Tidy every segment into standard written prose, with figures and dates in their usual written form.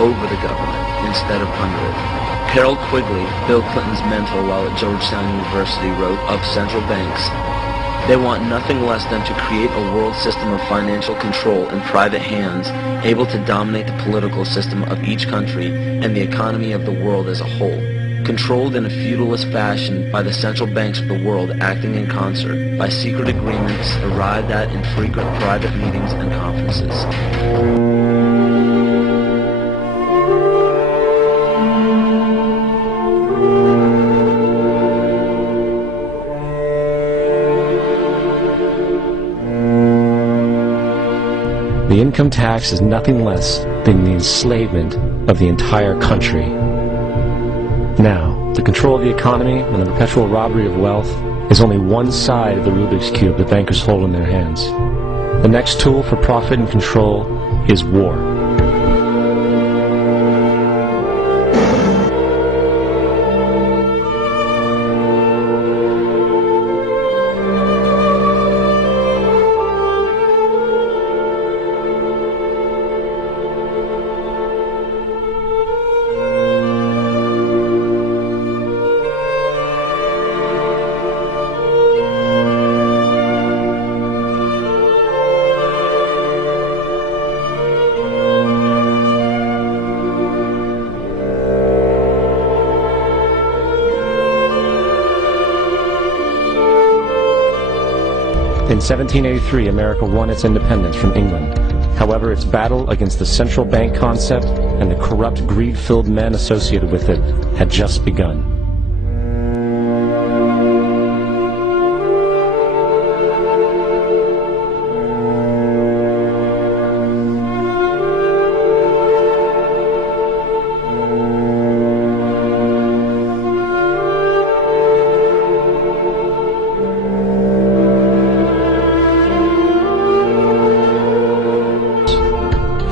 over the government instead of under it. Harold Quigley, Bill Clinton's mentor while at Georgetown University, wrote of central banks, "They want nothing less than to create a world system of financial control in private hands, able to dominate the political system of each country and the economy of the world as a whole, controlled in a feudalist fashion by the central banks of the world acting in concert, by secret agreements arrived at in frequent private meetings and conferences." The income tax is nothing less than the enslavement of the entire country. Now, the control of the economy and the perpetual robbery of wealth is only one side of the Rubik's Cube that bankers hold in their hands. The next tool for profit and control is war. In 1783, America won its independence from England. However, its battle against the central bank concept and the corrupt, greed-filled men associated with it had just begun.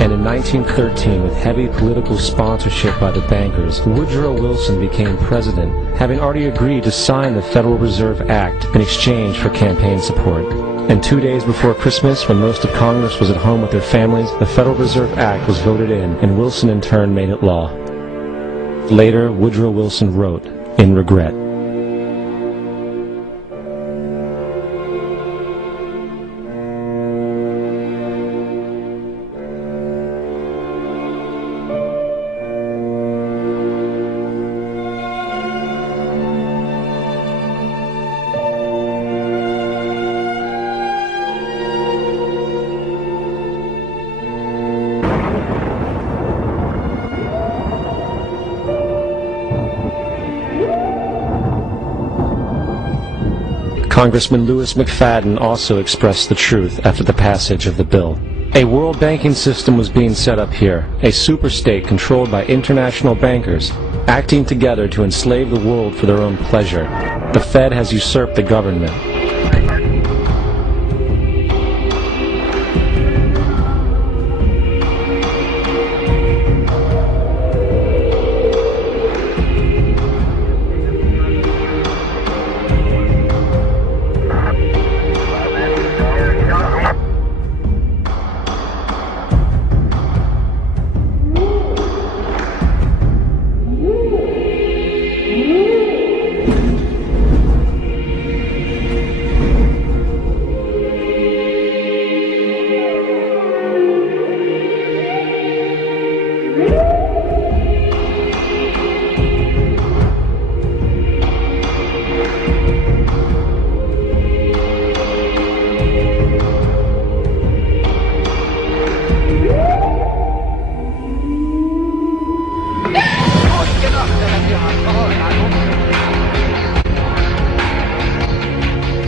And in 1913, with heavy political sponsorship by the bankers, Woodrow Wilson became president, having already agreed to sign the Federal Reserve Act in exchange for campaign support. And 2 days before Christmas, when most of Congress was at home with their families, the Federal Reserve Act was voted in, and Wilson in turn made it law. Later, Woodrow Wilson wrote, in regret, Congressman Louis McFadden also expressed the truth after the passage of the bill. A world banking system was being set up here, a superstate controlled by international bankers, acting together to enslave the world for their own pleasure. The Fed has usurped the government.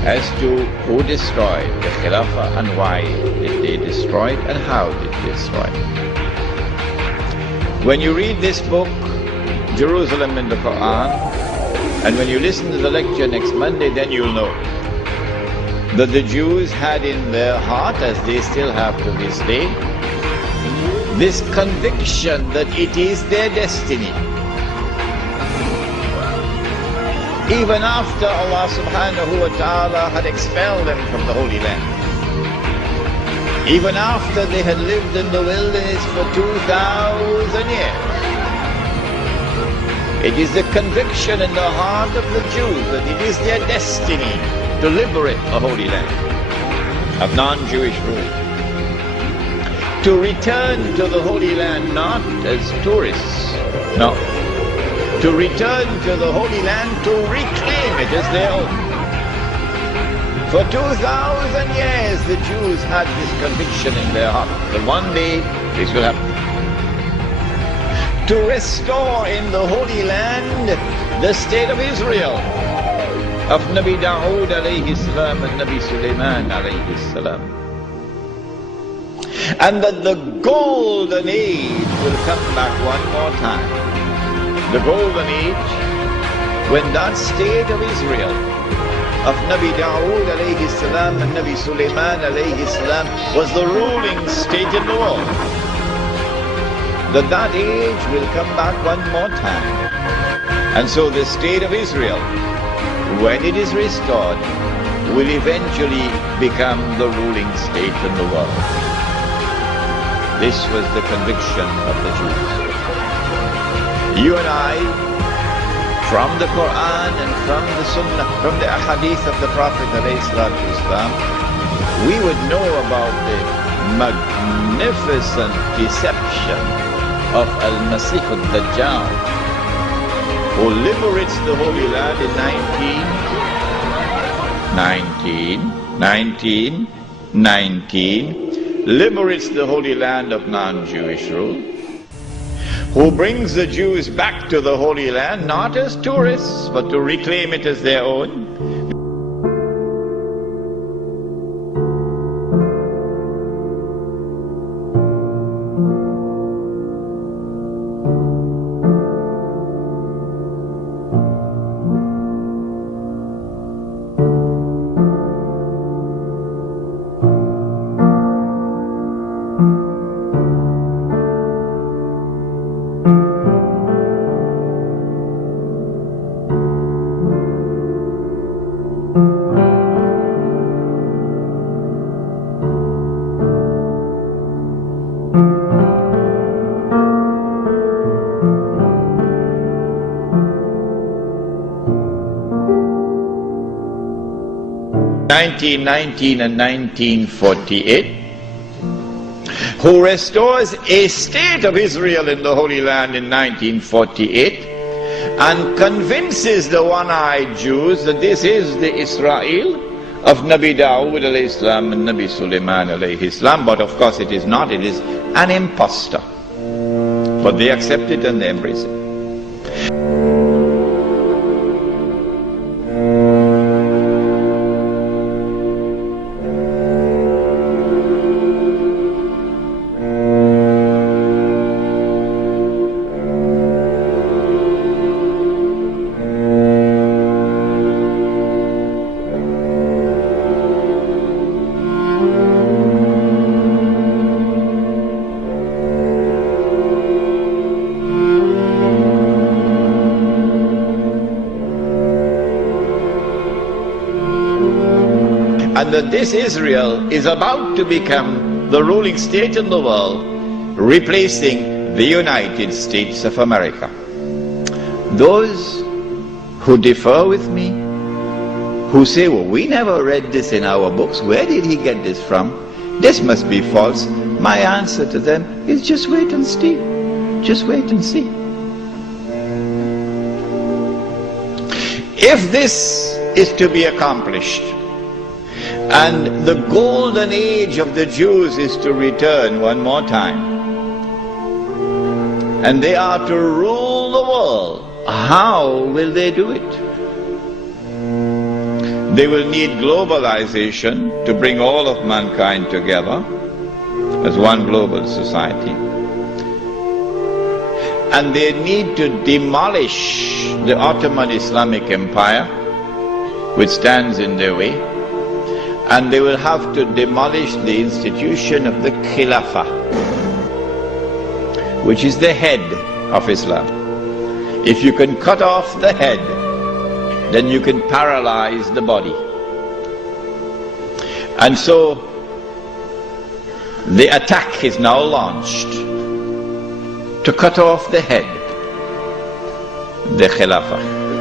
As to who destroyed the Khilafah and why did they destroy it and how did they destroy it. When you read this book, Jerusalem in the Quran, and when you listen to the lecture next Monday, then you'll know that the Jews had in their heart, as they still have to this day, this conviction that it is their destiny. Even after Allah subhanahu wa ta'ala had expelled them from the Holy Land. Even after they had lived in the wilderness for 2,000 years. It is the conviction in the heart of the Jews that it is their destiny to liberate the Holy Land of non-Jewish rule. To return to the Holy Land not as tourists, no. To return to the Holy Land, to reclaim it as their own. For 2,000 years the Jews had this conviction in their heart that one day this will happen. To restore in the Holy Land the state of Israel, of Nabi Dawood alayhi salam and Nabi Sulaiman alayhi salam. And that the golden age will come back one more time. The golden age, when that state of Israel, of Nabi Dawood alayhi salam and Nabi Sulaiman alayhi salam, was the ruling state in the world. That age will come back one more time. And so the state of Israel, when it is restored, will eventually become the ruling state in the world. This was the conviction of the Jews. You and I, from the Quran and from the Sunnah, from the ahadith of the Prophet ﷺ, we would know about the magnificent deception of Al-Masih al-Dajjal, who liberates the Holy Land in 1919, liberates the Holy Land of non-Jewish rule, who brings the Jews back to the Holy Land, not as tourists, but to reclaim it as their own. (1919 and 1948), who restores a state of Israel in the Holy Land in 1948 and convinces the one-eyed Jews that this is the Israel of Nabi Dawood alayhi salam and Nabi Sulaiman alayhi salam. But of course it is not, it is an impostor. But they accept it and they embrace it. and that this Israel is about to become the ruling state in the world, replacing the United States of America. Those who differ with me, who say, well, we never read this in our books, where did he get this from? This must be false. My answer to them is just wait and see. Just wait and see. If this is to be accomplished, and the golden age of the Jews is to return one more time, and they are to rule the world, how will they do it? They will need globalization to bring all of mankind together as one global society. And they need to demolish the Ottoman Islamic Empire, which stands in their way. And they will have to demolish the institution of the Khilafah, which is the head of Islam. If you can cut off the head, then you can paralyze the body. And so the attack is now launched to cut off the head, the Khilafah.